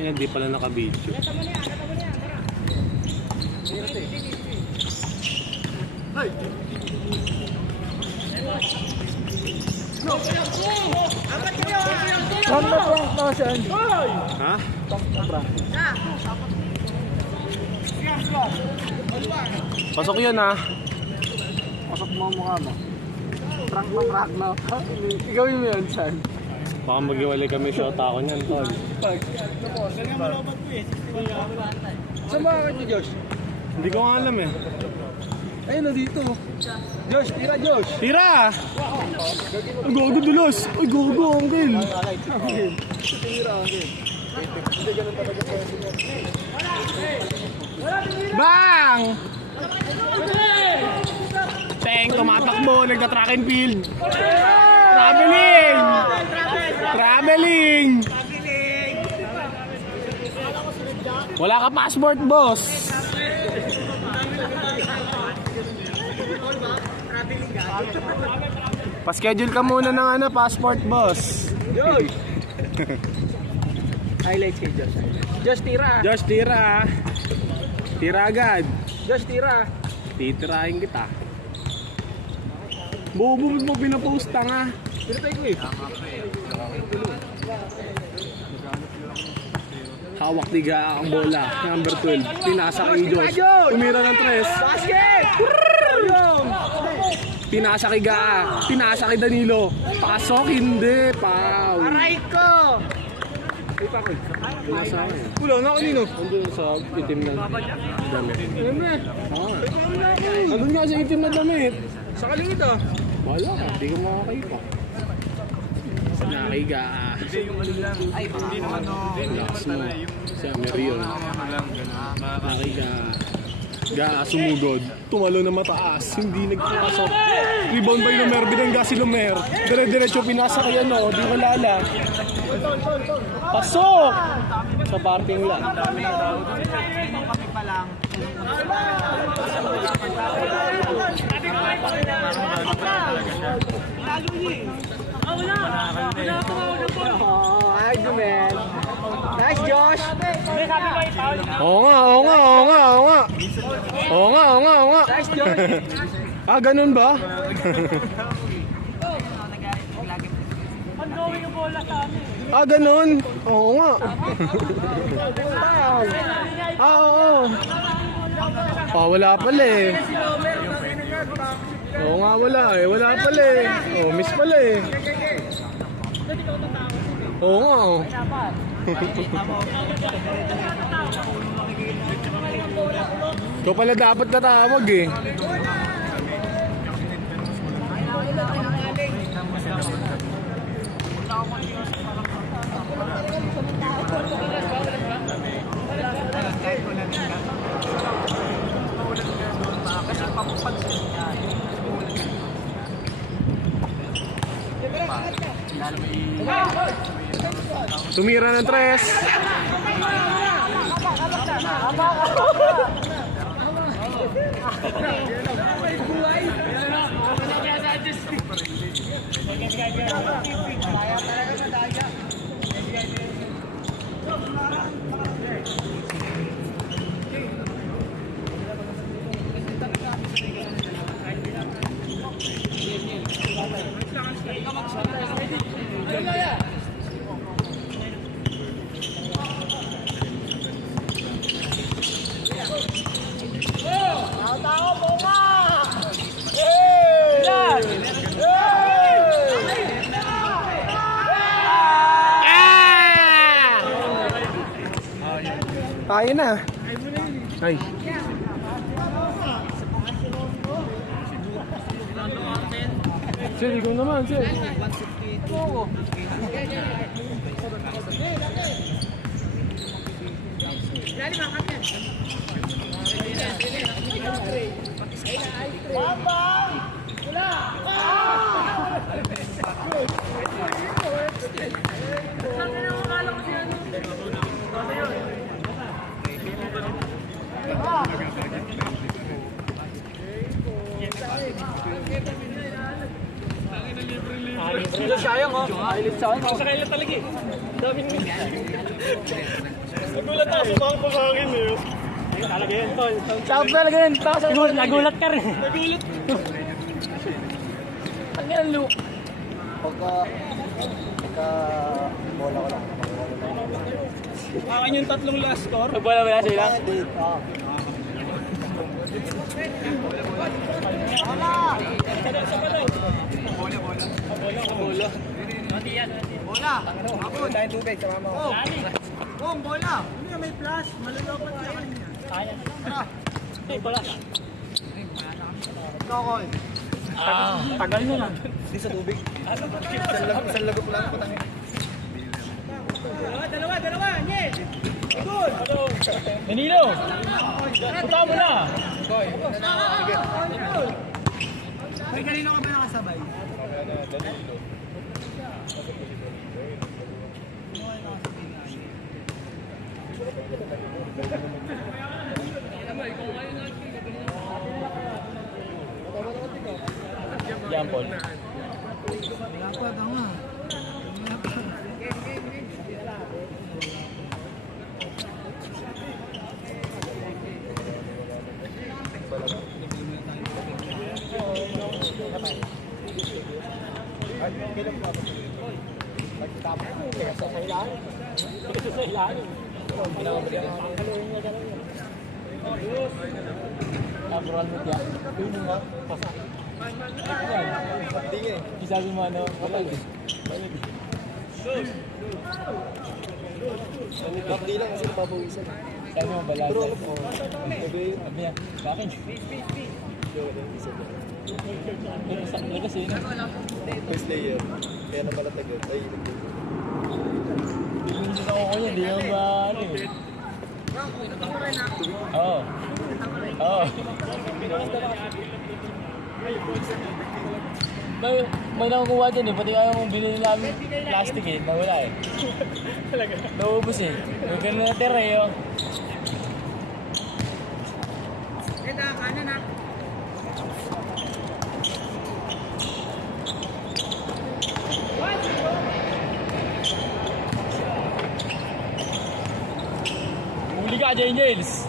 Hindi pala naka-video. Ha? Pasok yun ha. Pasok mo ang mukha mo. Prank na. Ikaw yung yun, Chan. Baka mag-iwalay kami shot ako niyan, tol. Saan ba ka Josh? Hindi ko nga alam eh. Ayun na dito. Josh, tira Josh. Tira! Ay, gogo dulos! Ay, gogo, uncle! Tira, okay. Bang! Teng, tumatakbo, nagta-track and field. Traveling! Traveling! Wala ka passport, boss! Pa-schedule ka muna ng passport, boss. Josh! Highlights kay Josh. Josh, tira. Josh, tira. Tira agad. Josh, tira. Titirahin kita. Bobo mo pinaposta nga. Pinatay ko eh. Hawak tiga ang bola. Number 12. Pinasa kay Josh. Tumira ng 3. Basket! Pinasa kay Gaa. Pinasa kay Danilo. Pasok, hindi. Foul. Aray ko! Pinasa kay. Wala na kanino. Nandun sa itim na damit. Alam na. Nandun nga sa itim na damit. Sa kalimit ah. Wala ka. Hindi ko makakaipa. Nakiga. Ay, hindi naman no. Lakas mo. Si Amerion. Nakiga. Ga, sumugod. Tumalo na mataas. Hindi nagpasok. Rebound by Lumer. Binangga si Lumer. Dire-diretso pinasa kay ano. Di malala. Pasok! Sa parking lang. Ay, man. Nice, Josh. Oo nga, oo nga, oo nga, oo nga. Oo nga, oo nga, oo nga. Nice, Josh. Ah, ganun ba? Ah, ganun? Oo nga. Ah, oo. Ah, wala pala eh. Oo nga, wala eh. Wala pala eh. Oh, miss pala eh. Oo nga, oh. Ikaw pala dapat natawag eh. Tumira ng 3. Tayo na. Ay. Sir, ikaw naman, sir. Sayang oh. Sayang oh. Sa kailan talaga eh. Daming Nagulat ako sa bangko sa akin eh. Ay, talaga yun, tol. Sakto talaga yun. Nagulat ka rin. Nagulat. Ang yan, Luke. Pagka bola ko lang. Akin yung tatlong last score. Nagbola ba yan sila? Bola. Ako. Tayong tubig. Sama mo. Oh, bola. Ano may flash? Malulokot ka yan. Kaya. Tara. Hindi, bola. Ikaw, Koy. Tagal mo lang. Di sa tubig. Isang lagot lang. Patangin. Dalawa. Nyet. Good. Danilo! Puta mo na! May kanino ka ba nakasabay? Yan, Paul. Dapat nga. Natural mo kaya. Pwede nga. Pasak. Isabi mo ano. Balag. Hindi lang kasi napapawisan. Sabi mo balag. Sabi niya. Bakit? Lagas yun. First layer. Kaya na pala tagal. Ay, Hindi ko ako yun. Hindi naman ba ano eh. Oo. Oo. May nakukuha dyan eh. Pati kaya mong bilhin namin plastic eh. Nawala eh. Naubos eh. May ganun na tira eh. Oh. Huli ka, Angels!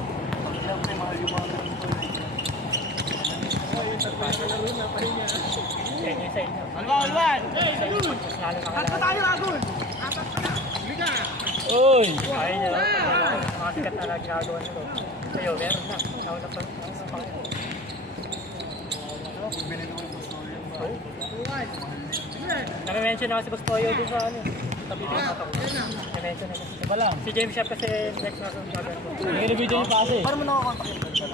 Uy! Kaya niya lang. Mga sikat na nagagawa nito. Sa'yo, meron na. Nauna pa sa pangko. Nami-mention na kasi Boss Toyo din sa ano. Tabi din sa ako. Nami-mention na kasi. Iba lang. Si James Shep kasi next na sa gagawin ko. Naging video niya pa kasi. paano mo nakakontak yun?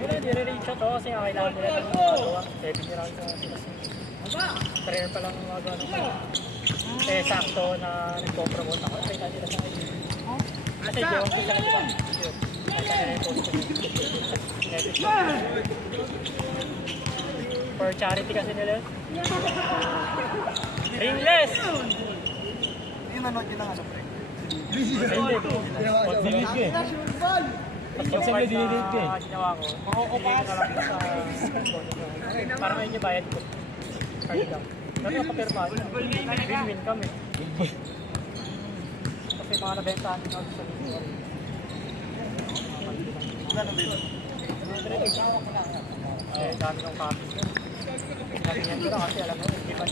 Wala, di-reach out ako kasi nga kailangan nila ng magawa. 7 year sa sila. Trainer pa lang magawa ng mga. Eh, sakto na nagpo-promote ako. Kaya nila sa akin. Kasi Jewon ko sila, di ba? Yun. Kaya nila yung post ko. For charity kasi nila. Ringless! Yung nanood yun ang ano, pre. Hindi. Pag-delete ka eh. Pag sa'yo dinidate ka eh. Ginawa ko. Makukupas na lang sa para ngayon yung bayad ko. Card lang. Dati napapirmahan. Win-win kami. Kasi mga nabentahan din ako sa video. Gano'n ba yun? Eh, dami ng copies yun. Natingnan ko lang kasi alam mo, hindi pa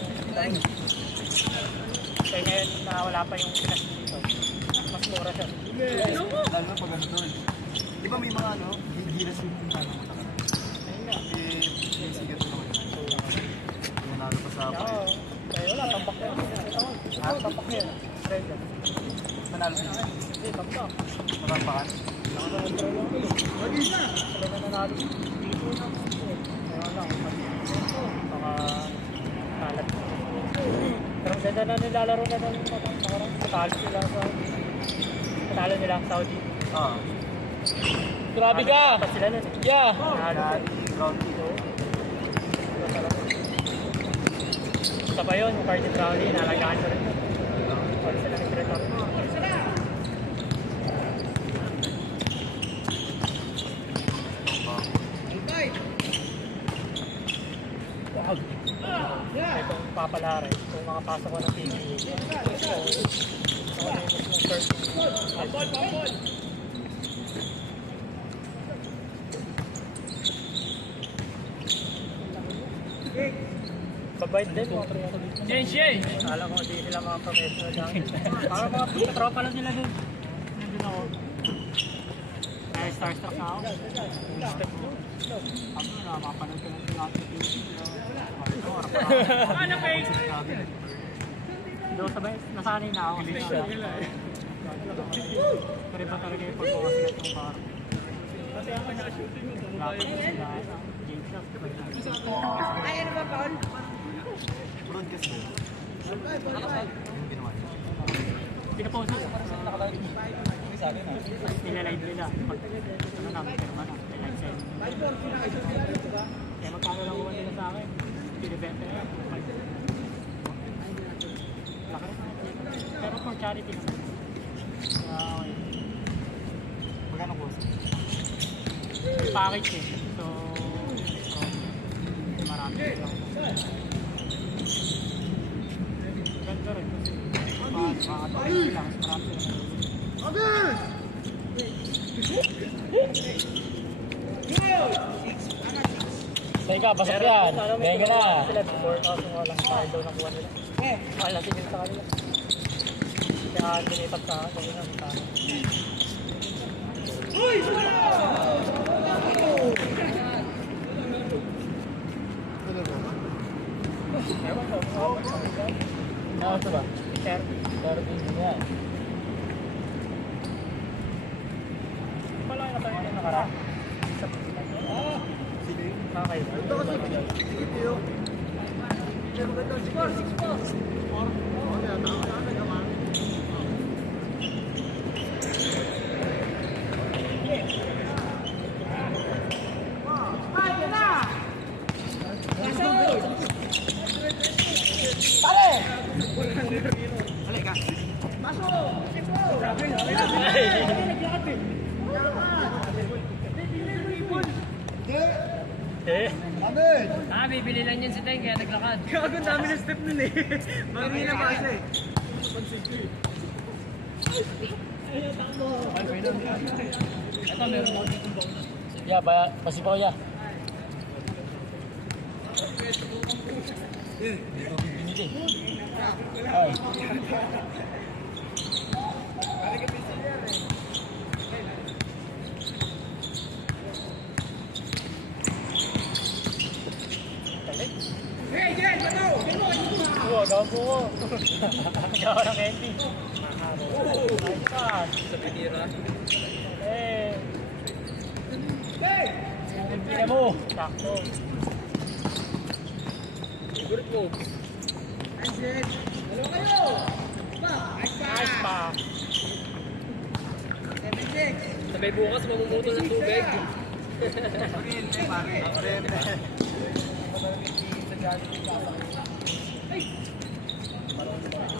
yung kaya ngayon na wala pa yung pinas dito. Mas mura siya. Lalo na pag ano doon. Di ba may mga ano, higiras yung ano? Ayun nga. Yung sigat naman. Nanalo pa sa ako. Oo. Eh, wala, tampak na yun. Tampak na yun. Red yan. Manalo din. Hindi, tampak. Matampakan. Sila na nanalo. Kaya lang, baka kalat. Pero ang ganda na nilalaro na ng nakarang patalo sila sa patalo nila sa Saudi. Oo. Grabe ka! Dapat sila nun. Yeah! Nari, ground dito. Isa pa yun, yung Cardi Crowley, nalagaan ko rin. Pwede sila nag-retop. Itong papalarin, kung makapasok ko ng TV. So, ano yung first Babait din mga pre ako dito. Alam ko di sila mga professional lang. Parang mga tropa lang sila dun. Nandun ako. Kaya starstruck na ako. Step mo. Ako na, mapanood ko lang sila sa TV. Ano face? Doon sabay, nasanay na ako. Pero iba talaga yung pagkakasigat yung parang. Kasi ako na-shooting mo. Dapat sila, game shot. Ay, ano ba, Paul? Broadcast na. Pinapost na. Nila-live nila. Pag ano na, may pirma na. May live sell. Kaya magkano lang uwan nila sa akin. Pinibenta nila. Laki. Pero for charity naman. Okay. Magkano po? May package eh. So marami lang. Ganda rin kasi makakatawa sila mas marami sila. Teka, basok yan. Ngayon ka na. Sila before, kaso nga lang tayo daw nakuha nila. Mahal natin yung sa kanila. Kaya tinitap sa akin, kasi nga sa akin. Ewan ko, Ano ito ba? sir. Pero din yan. Wala yung natayo na nakaraan. Sa pagsinan. Okay. Eh. Bibili lang yan si Teng kaya naglakad. Gago dami ng step nun eh. Mami na kasi. Ito meron mo dito bonus. Yeah, pasipaw ya. Binili. Ay. Oo, gawa po ko. Gawa ng candy. Nice pass. Sa pinira. Eh. Pinila mo. Sakto. Favorite mo. Nice pass. Sabay bukas mamumuto ng tubig.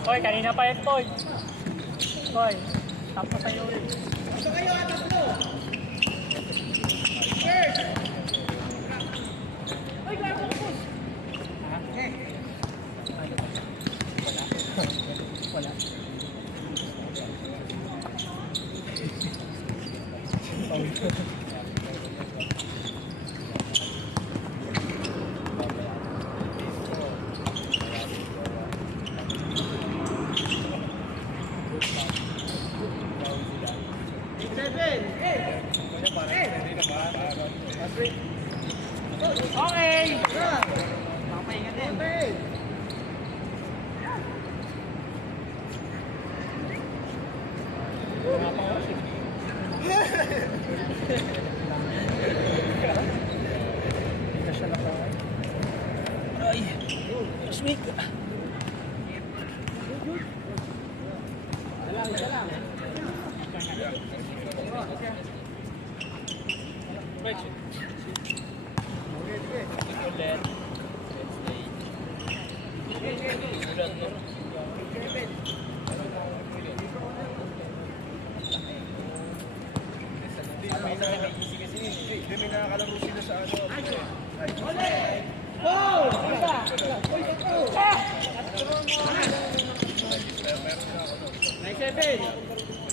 Hoy, kanina pa yan, Hoy. Hoy, tapos pa sa'yo ulit. Wala. Okay! Nakapahinga din. Hindi siya nakapahinga. Ay. Last week. Ulit. Ulit, no? Hindi may nakakalaro sila sa ano. Nice 7.